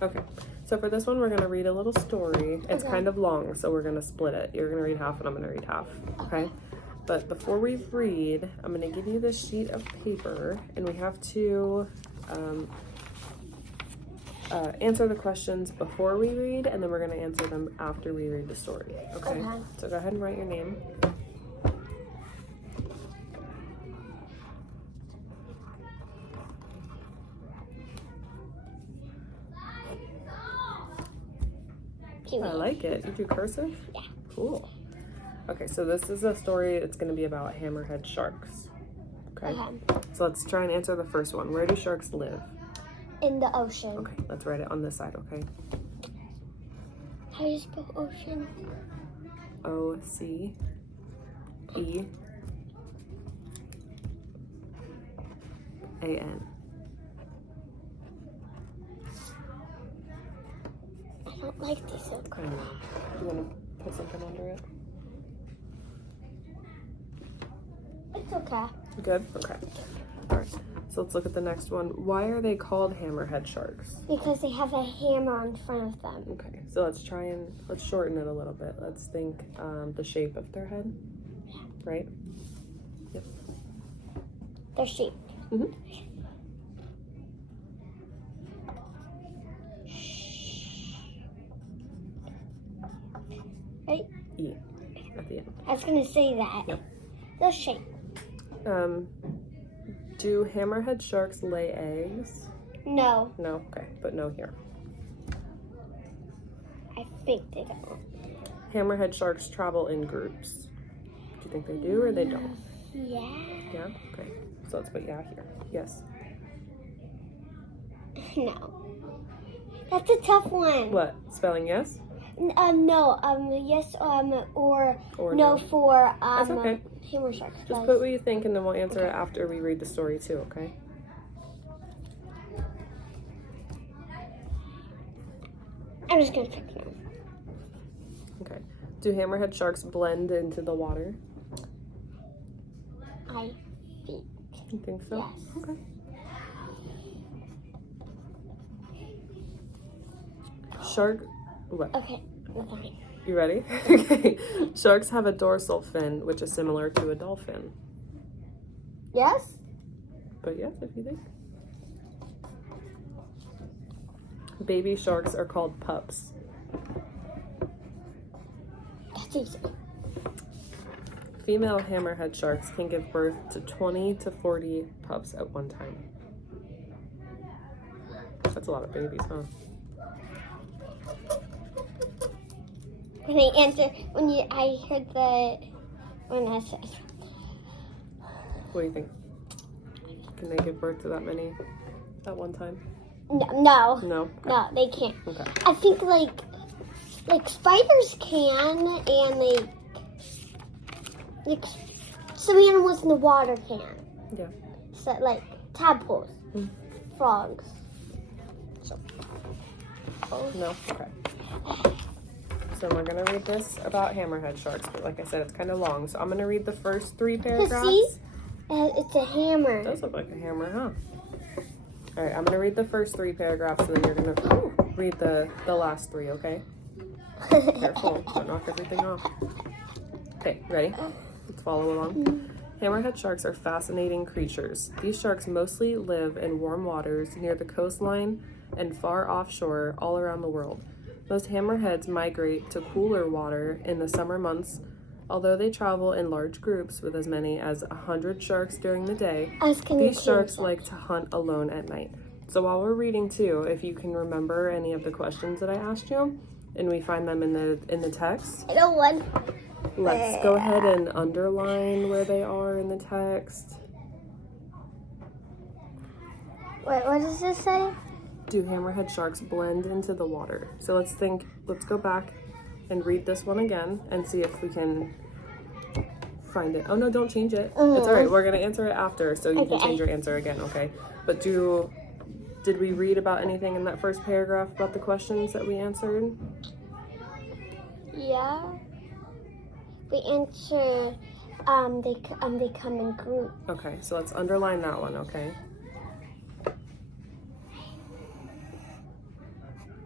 Okay. So for this one, we're going to read a little story. It's kind of long, so we're going to split it. You're going to read half and I'm going to read half. Okay? But before we read, I'm going to give you this sheet of paper, and we have to answer the questions before we read, and then we're going to answer them after we read the story. Okay? So go ahead and write your name. I like it. You do cursive? Yeah. Cool. Okay, so this is a story. It's going to be about hammerhead sharks. Okay? So let's try and answer the first one. Where do sharks live? In the ocean. Okay, let's write it on this side, okay? How do you spell ocean? O-C-E-A-N. I don't like this. Do you want to put something under it? It's okay. Good? Okay. All right. So let's look at the next one. Why are they called hammerhead sharks? Because they have a hammer in front of them. Okay. So let's shorten it a little bit. Let's think the shape of their head. Right? Yep. They're shaped. Mm-hmm. Right? E at the end. I was going to say that. Yep. They're shaped. Do hammerhead sharks lay eggs? No. No? Okay. But no here. I think they don't. Hammerhead sharks travel in groups. Do you think they do or they don't? Yeah. Yeah? Okay. So let's put yeah here. Yes. No. That's a tough one. What? Spelling yes? No. Yes. Or no for That's okay. hammer sharks. Just put what you think, and then we'll answer it after we read the story too. Okay? I'm just gonna pick no. Okay. Do hammerhead sharks blend into the water? I think. You think so? Yes. Okay. Shark. What? Okay. Fine. You ready? Okay. Sharks have a dorsal fin, which is similar to a dolphin. Yes. But yes, if you think. Baby sharks are called pups. That's easy. Female hammerhead sharks can give birth to 20 to 40 pups at one time. That's a lot of babies, huh? When I heard when I said. What do you think? Can they give birth to that many at one time? No. No? Okay. No, they can't. Okay. I think like spiders can, and like some animals in the water can. Yeah. So like tadpoles, frogs. So. No? Okay. So we're going to read this about hammerhead sharks, but like I said, it's kind of long. So I'm going to read the first 3 paragraphs. See? It's a hammer. It does look like a hammer, huh? All right, I'm going to read the first 3 paragraphs, and then you're going to read the last 3, okay? Careful, don't knock everything off. Okay, ready? Let's follow along. Hammerhead sharks are fascinating creatures. These sharks mostly live in warm waters near the coastline and far offshore all around the world. Most hammerheads migrate to cooler water in the summer months, although they travel in large groups with as many as 100 sharks during the day. These sharks like to hunt alone at night. So while we're reading too, if you can remember any of the questions that I asked you, and we find them in the text, I don't want. let's go ahead and underline where they are in the text. Wait, what does this say? Do hammerhead sharks blend into the water? So let's go back and read this one again and see if we can find it. Oh no, don't change it. It's all right. We're going to answer it after, so you can change your answer again, okay? But did we read about anything in that first paragraph about the questions that we answered? Yeah. We answer, they come in groups. Okay, so let's underline that one, okay?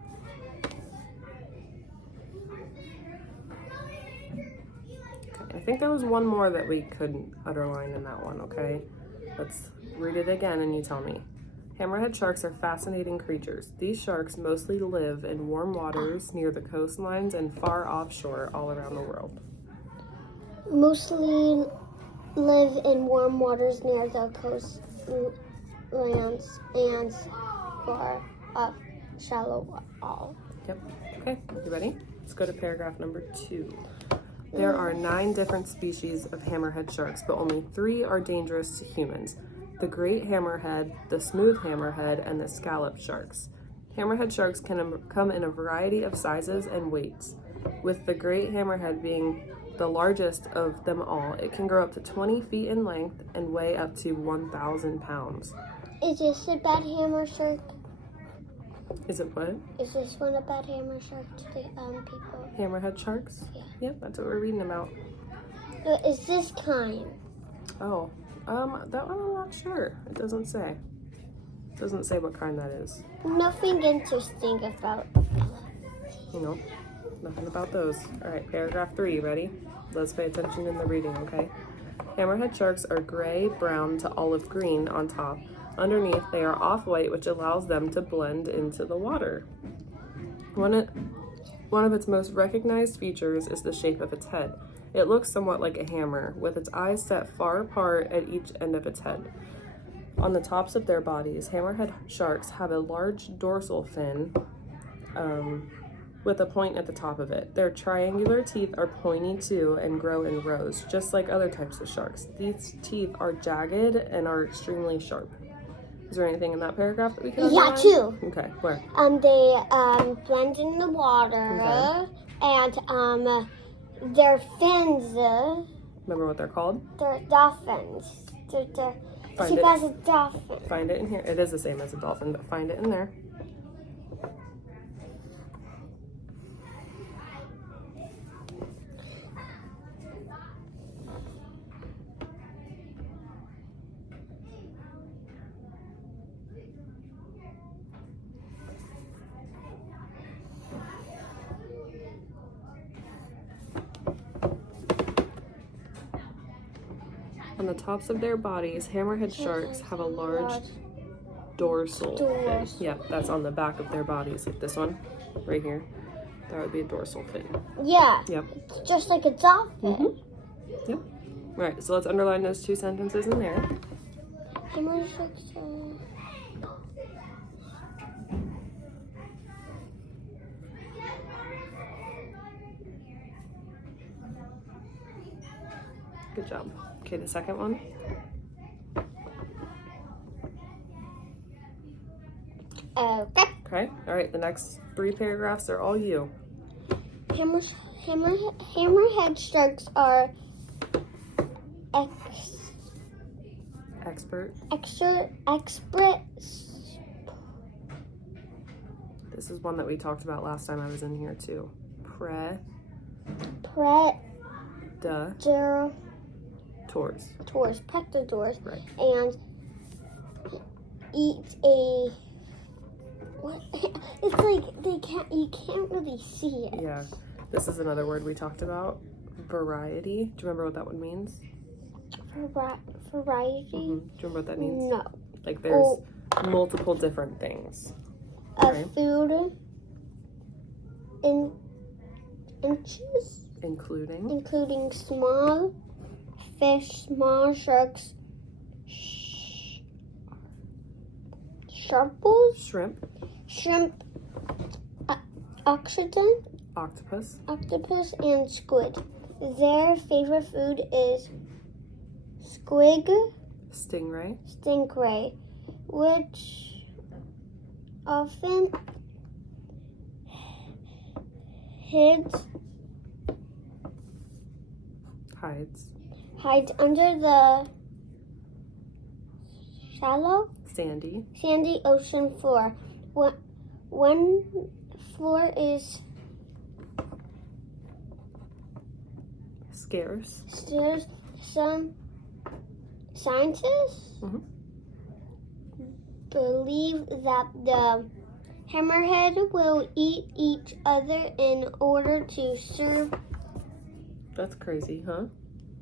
think there was one more that we couldn't underline in that one, okay? Let's read it again and you tell me. Hammerhead sharks are fascinating creatures. These sharks mostly live in warm waters near the coastlines and far offshore all around the world. Mostly live in warm waters near the coastlands and far up shallow water. Yep. Okay, you ready? Let's go to paragraph number 2. There are 9 different species of hammerhead sharks, but only 3 are dangerous to humans. The great hammerhead, the smooth hammerhead, and the scallop sharks. Hammerhead sharks can come in a variety of sizes and weights. With the great hammerhead being the largest of them all, it can grow up to 20 feet in length and weigh up to 1,000 pounds. Is this a bad hammer shark? Is it what? Is this one a bad hammer shark to the people? Hammerhead sharks? Yeah. Yep, that's what we're reading about. Is this kind? Oh, that one I'm not sure. It doesn't say. It doesn't say what kind that is. Nothing interesting about. You know, nothing about those. All right, paragraph 3, ready? Let's pay attention in the reading, okay? Hammerhead sharks are gray, brown to olive green on top. Underneath, they are off-white, which allows them to blend into the water. One of its most recognized features is the shape of its head. It looks somewhat like a hammer, with its eyes set far apart at each end of its head. On the tops of their bodies, hammerhead sharks have a large dorsal fin with a point at the top of it. Their triangular teeth are pointy too and grow in rows, just like other types of sharks. These teeth are jagged and are extremely sharp. Is there anything in that paragraph that we can underline? Yeah, 2. Okay, where? They blend in the water, Okay. and their fins. Remember what they're called? They're dolphins. Find She it. has a dolphin. Find it in here. It is the same as a dolphin, but find it in there. On the tops of their bodies, hammerhead sharks have a large dorsal fin. Yep, that's on the back of their bodies, like this one, right here. That would be a dorsal fin. Yeah. Yep. Just like a dolphin. Yep. All right, so let's underline those 2 sentences in there. Hammer sharks are... Good job. Okay, the second one. Okay. Okay, all right, the next 3 paragraphs are all you. Hammerhead sharks are experts. This is one that we talked about last time I was in here too. Predators. Predators, Right. and eat a. What? It's like you can't really see it. Yeah, this is another word we talked about. Variety. Do you remember what that one means? Variety. Do you remember what that means? No. Like there's multiple different things. Of food in inches, Including small fish, small sharks, sharples, shrimp, octopus, octopus, and squid. Their favorite food is stingray, which often hides under the shallow, sandy ocean floor. When floor is scarce. Some scientists believe that the hammerhead will eat each other in order to serve. That's crazy, huh?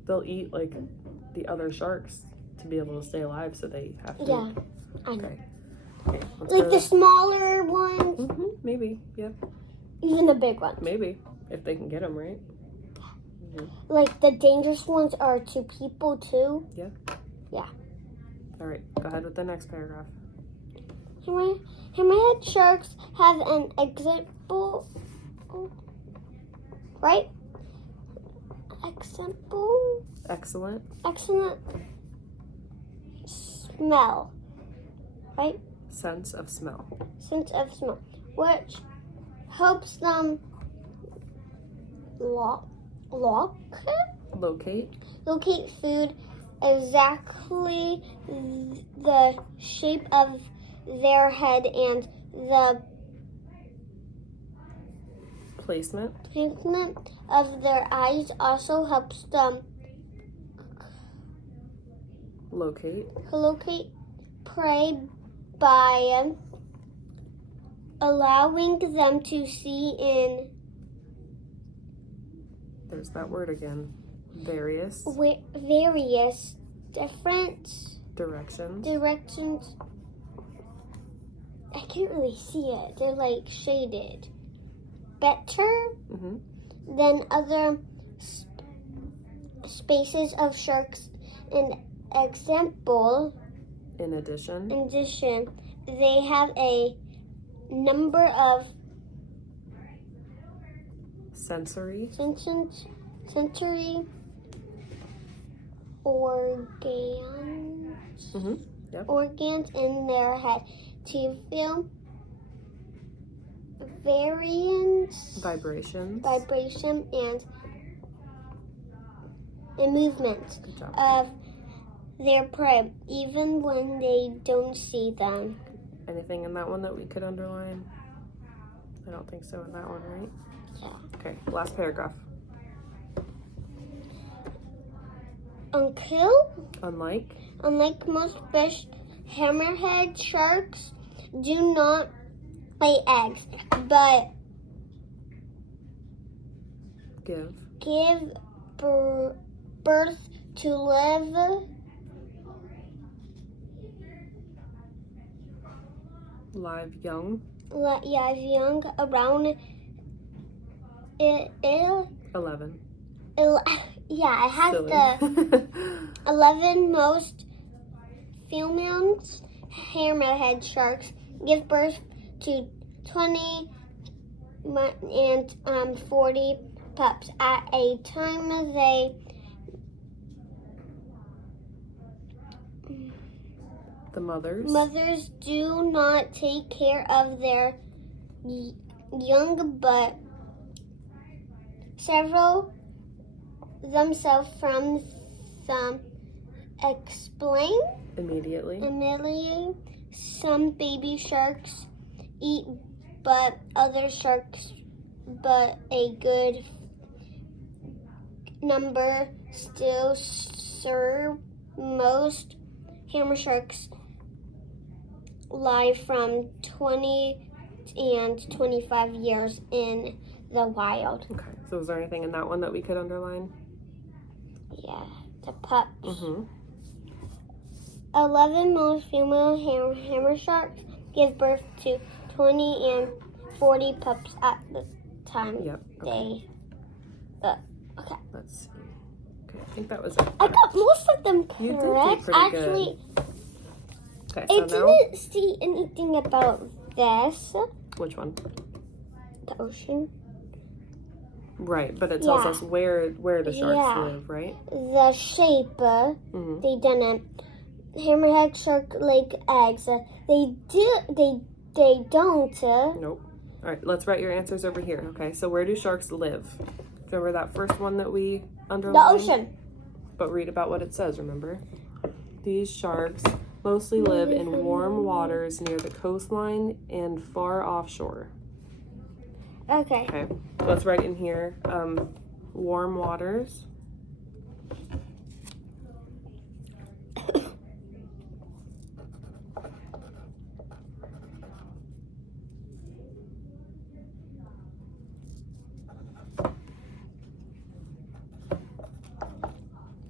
they'll eat like the other sharks to be able to stay alive, so they have to. Yeah, I know. Okay. Okay, let's Like go the to- smaller ones, maybe, yeah, even the big ones. maybe if they can get them right. Like the dangerous ones are to people too. All right, go ahead with the next paragraph. Hammerhead sharks have an example, right? Excellent. Excellent smell, right? Sense of smell. Sense of smell, which helps them Locate. locate food exactly the shape of their head and the Placement. placement of their eyes also helps them Locate. locate prey by allowing them to see in There's that word again. Various various different directions. directions. I can't really see it. They're like shaded. Better than other spaces of sharks. An example, In addition. in addition, they have a number of Sensory. sensory organs. Yep. Organs in their head to feel Vibrations. vibration and movement Good job. of their prey, even when they don't see them. Anything in that one that we could underline? I don't think so in that one, right? Yeah. Okay, last paragraph. Unlike Most fish, hammerhead sharks do not lay eggs, but give birth to live young. young around 11. Yeah, I have Silly. the 11 most female hammerhead sharks give birth to 20 and 40 pups at a time. The Mothers do not take care of their young, but several themselves from some explain immediately. Some baby sharks eat, but other sharks, but a good number still serve. Most hammer sharks live from 20 and 25 years in the wild. Okay, so is there anything in that one that we could underline? Yeah, the pups. 11 most female hammer sharks give birth to 20 and 40 pups at the time. Yep. Okay. Okay. Let's see. Okay, I think that was it. I got most of them correct. You did do pretty Actually, good. Okay, I so now didn't see anything about this. which one? The ocean. Right, but it tells Yeah. us where the sharks Yeah. live, right? The shape. They didn't. Hammerhead shark lay eggs. They don't. Nope. All right, let's write your answers over here. Okay, so where do sharks live? Remember that first one that we The underlined? ocean. But read about what it says, remember? These sharks mostly live in warm waters near the coastline and far offshore. Okay. Okay, so let's write in here, warm waters.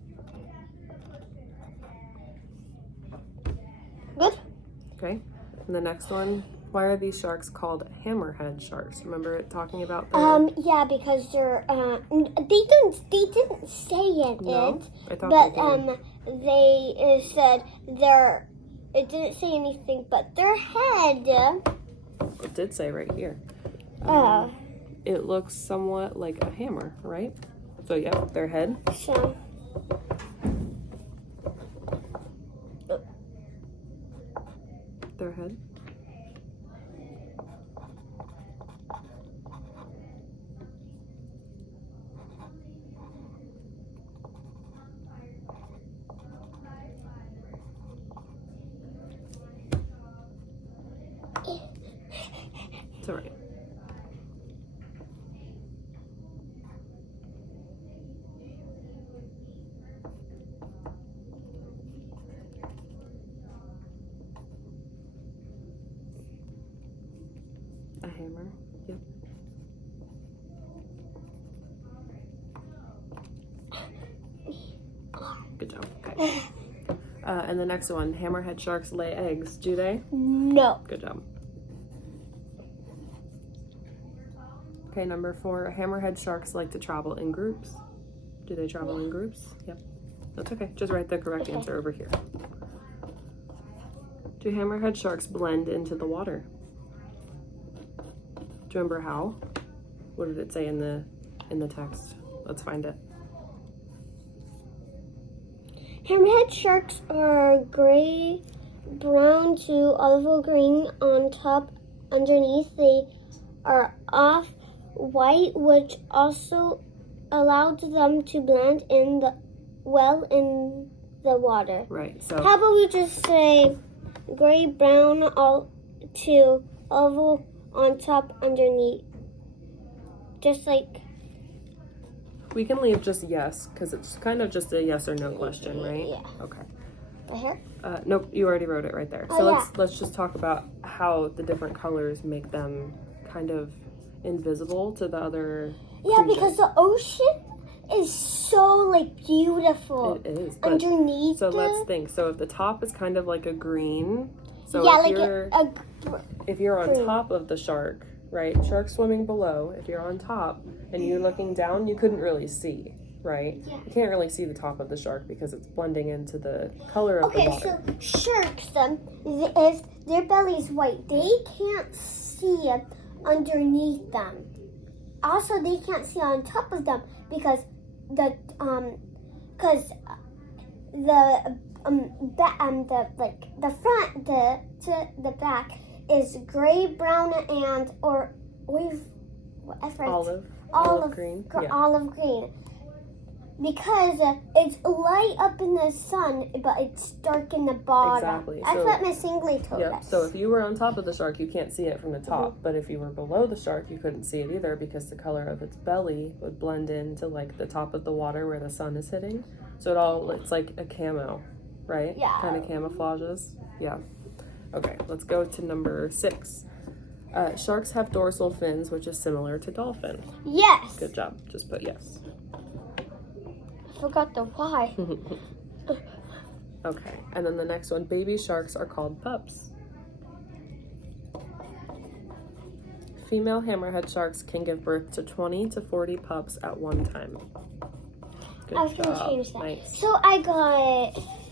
And the next one, why are these sharks called hammerhead sharks? Remember it talking about the... Yeah, because they're they didn't say it, No, I thought but they did. they said their it didn't say anything but their head. It did say right here. Oh. It looks somewhat like a hammer, right? So yeah, their head. So Their head. It's all right. A hammer. Yep. Good job. Okay. And the next one, hammerhead sharks lay eggs. Do they? no. Good job. Okay, number 4, hammerhead sharks like to travel in groups. Do they travel in groups? Yep. That's okay. Just write the correct answer over here. Do hammerhead sharks blend into the water? Do you remember how? What did it say in the text? Let's find it. Hammerhead sharks are gray, brown to olive green on top. Underneath, they are off white, which also allowed them to blend in in the water. Right. So How about we just say gray, brown, all to olive on top, underneath, just like. we can leave just yes because it's kind of just a yes or no question, right? Yeah. Okay. Right here? Nope, you already wrote it right there. Oh, So yeah. let's just talk about how the different colors make them kind of invisible to the other Yeah, creatures. because the ocean is so like beautiful. It is. But, Underneath. so let's think. So if the top is kind of like a green, so yeah, if like you're if you're on green. top of the shark, right? Shark swimming below, if you're on top and you're looking down, you couldn't really see, right? Yeah. You can't really see the top of the shark because it's blending into the color of the Okay, water. so sharks, if their belly is white, they can't see underneath them. Also, they can't see on top of them because the front to the back is gray, brown, and Olive green. Yeah. olive green. Because it's light up in the sun, but it's dark in the bottom. Exactly. That's So- what Miss Ingley told Yep. us. So if you were on top of the shark, you can't see it from the top. But if you were below the shark, you couldn't see it either because the color of its belly would blend into like the top of the water where the sun is hitting. So it's like a camo, right? Yeah. Kind of camouflages. Yeah. Okay, let's go to number 6. Sharks have dorsal fins, which is similar to dolphin. Yes. Good job. Just put yes. I forgot the why. Okay, and then the next one, baby sharks are called pups. Female hammerhead sharks can give birth to 20 to 40 pups at one time. Good I was going to job. change that. Nice. So I got